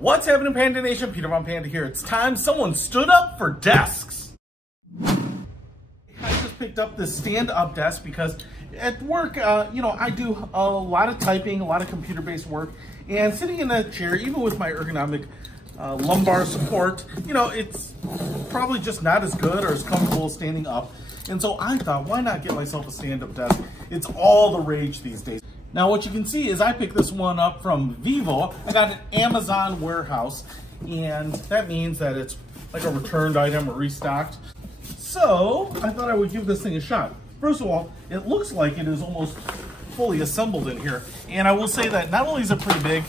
What's happening, Panda Nation? Peter Von Panda here. It's time someone stood up for desks. I just picked up this stand-up desk because at work, I do a lot of typing, a lot of computer-based work, and sitting in that chair, even with my ergonomic lumbar support, it's probably just not as good or as comfortable as standing up. And so I thought, why not get myself a stand-up desk? It's all the rage these days. Now what you can see is I picked this one up from VIVO. I got an Amazon warehouse, and that means that it's like a returned item or restocked. So I thought I would give this thing a shot. First of all, it looks like it is almost fully assembled in here. And I will say that not only is it pretty big,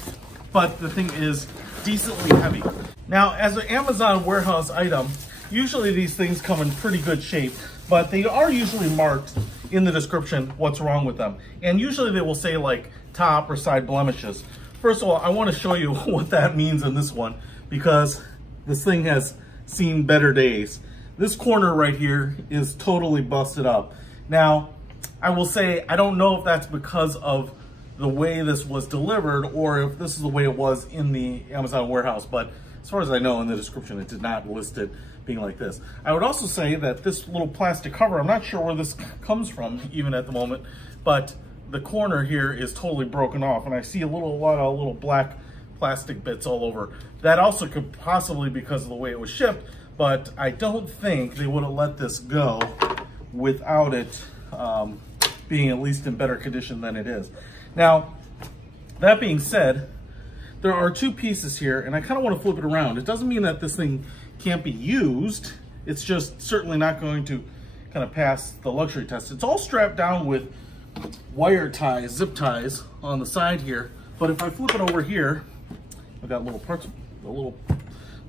but the thing is decently heavy. Now, as an Amazon warehouse item, usually these things come in pretty good shape, but they are usually marked in the description what's wrong with them. And usually they will say like top or side blemishes. First of all, I want to show you what that means in this one, because this thing has seen better days. This corner right here is totally busted up. Now, I will say, I don't know if that's because of the way this was delivered or if this is the way it was in the Amazon warehouse, but as far as I know in the description, it did not list it being like this. I would also say that this little plastic cover, I'm not sure where this comes from even at the moment, but the corner here is totally broken off, and I see a lot of little black plastic bits all over. That also could possibly be because of the way it was shipped, but I don't think they would have let this go without it being at least in better condition than it is. Now, that being said, there are two pieces here, and I kind of want to flip it around. It doesn't mean that this thing can't be used. It's just certainly not going to kind of pass the luxury test. It's all strapped down with wire ties, zip ties on the side here. But if I flip it over here, I've got little parts, a little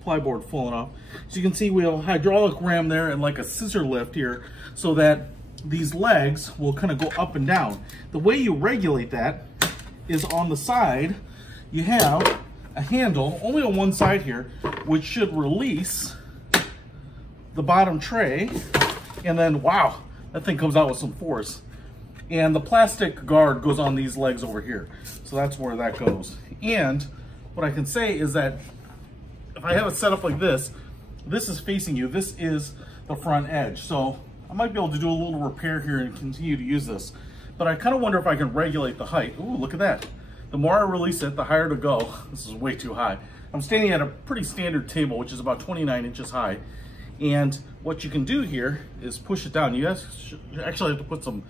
plyboard falling off. So you can see we have a hydraulic ram there and like a scissor lift here so that these legs will kind of go up and down. The way you regulate that is on the side, you have a handle only on one side here, which should release the bottom tray, and then wow, that thing comes out with some force. And the plastic guard goes on these legs over here. So that's where that goes. And what I can say is that if I have it set up like this, this is facing you, this is the front edge. So I might be able to do a little repair here and continue to use this. But I kind of wonder if I can regulate the height. Ooh, look at that. The more I release it, the higher to go. This is way too high. I'm standing at a pretty standard table, which is about 29 inches high. And what you can do here is push it down. You actually have to put some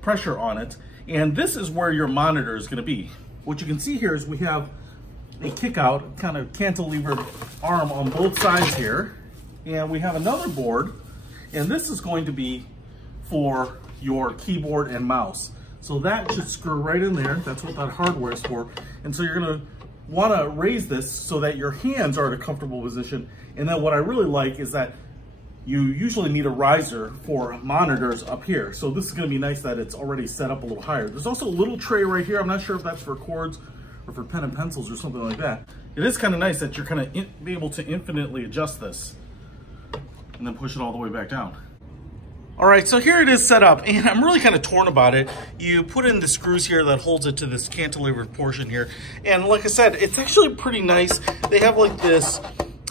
pressure on it. And this is where your monitor is gonna be. What you can see here is we have a kick out, kind of cantilevered arm on both sides here. And we have another board, and this is going to be for your keyboard and mouse. So that should screw right in there. That's what that hardware is for. And so you're gonna wanna raise this so that your hands are at a comfortable position. And then what I really like is that you usually need a riser for monitors up here. So this is gonna be nice that it's already set up a little higher. There's also a little tray right here. I'm not sure if that's for cords or for pen and pencils or something like that. It is kind of nice that you're kind of be able to infinitely adjust this and then push it all the way back down. All right, so here it is set up, and I'm really kind of torn about it. You put in the screws here that holds it to this cantilevered portion here. And like I said, it's actually pretty nice. They have like this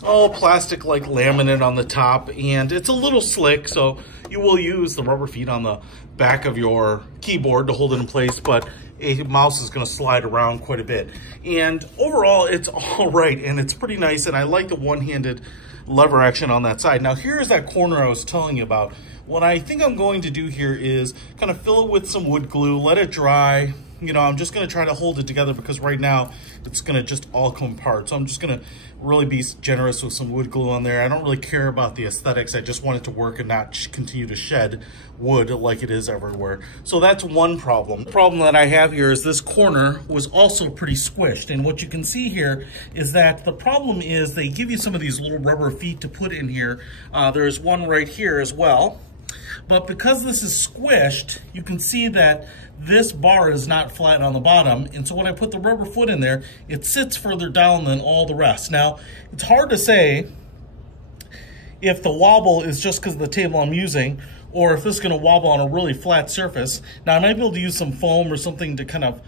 plastic like laminate on the top, and it's a little slick, so you will use the rubber feet on the back of your keyboard to hold it in place, but a mouse is gonna slide around quite a bit. And overall, it's all right, and it's pretty nice, and I like the one-handed lever action on that side. Now here's that corner I was telling you about. What I think I'm going to do here is kind of fill it with some wood glue, let it dry. I'm just gonna try to hold it together because right now it's gonna just all come apart. So I'm just gonna really be generous with some wood glue on there. I don't really care about the aesthetics. I just want it to work and not continue to shed wood like it is everywhere. So that's one problem. The problem that I have here is this corner was also pretty squished. And what you can see here is that the problem is they give you some of these little rubber feet to put in here. There's one right here as well. But because this is squished, you can see that this bar is not flat on the bottom. And so when I put the rubber foot in there, it sits further down than all the rest. Now, it's hard to say if the wobble is just because of the table I'm using, or if this is gonna wobble on a really flat surface. Now, I might be able to use some foam or something to kind of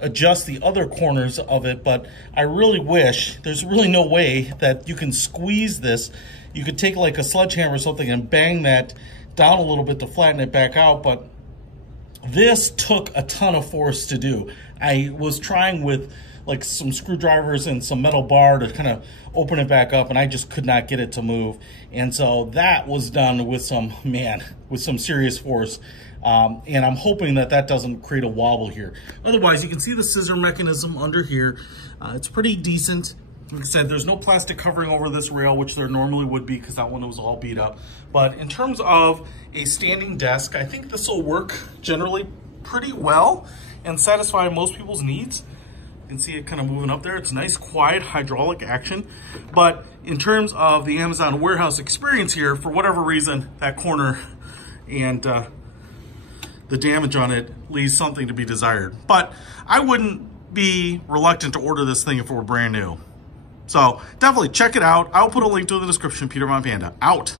adjust the other corners of it, but I really wish, there's really no way that you can squeeze this. You could take like a sledgehammer or something and bang that down a little bit to flatten it back out, but this took a ton of force to do. I was trying with like some screwdrivers and some metal bar to kind of open it back up, and I just could not get it to move. And so that was done with some serious force. And I'm hoping that that doesn't create a wobble here. Otherwise, you can see the scissor mechanism under here. It's pretty decent. Like I said, there's no plastic covering over this rail, which there normally would be because that one was all beat up. But in terms of a standing desk, I think this will work generally pretty well and satisfy most people's needs. You can see it kind of moving up there. It's nice, quiet, hydraulic action. But in terms of the Amazon warehouse experience here, for whatever reason, that corner and the damage on it leaves something to be desired. But I wouldn't be reluctant to order this thing if it were brand new. So definitely check it out. I'll put a link to it in the description. Peter Von Panda, out.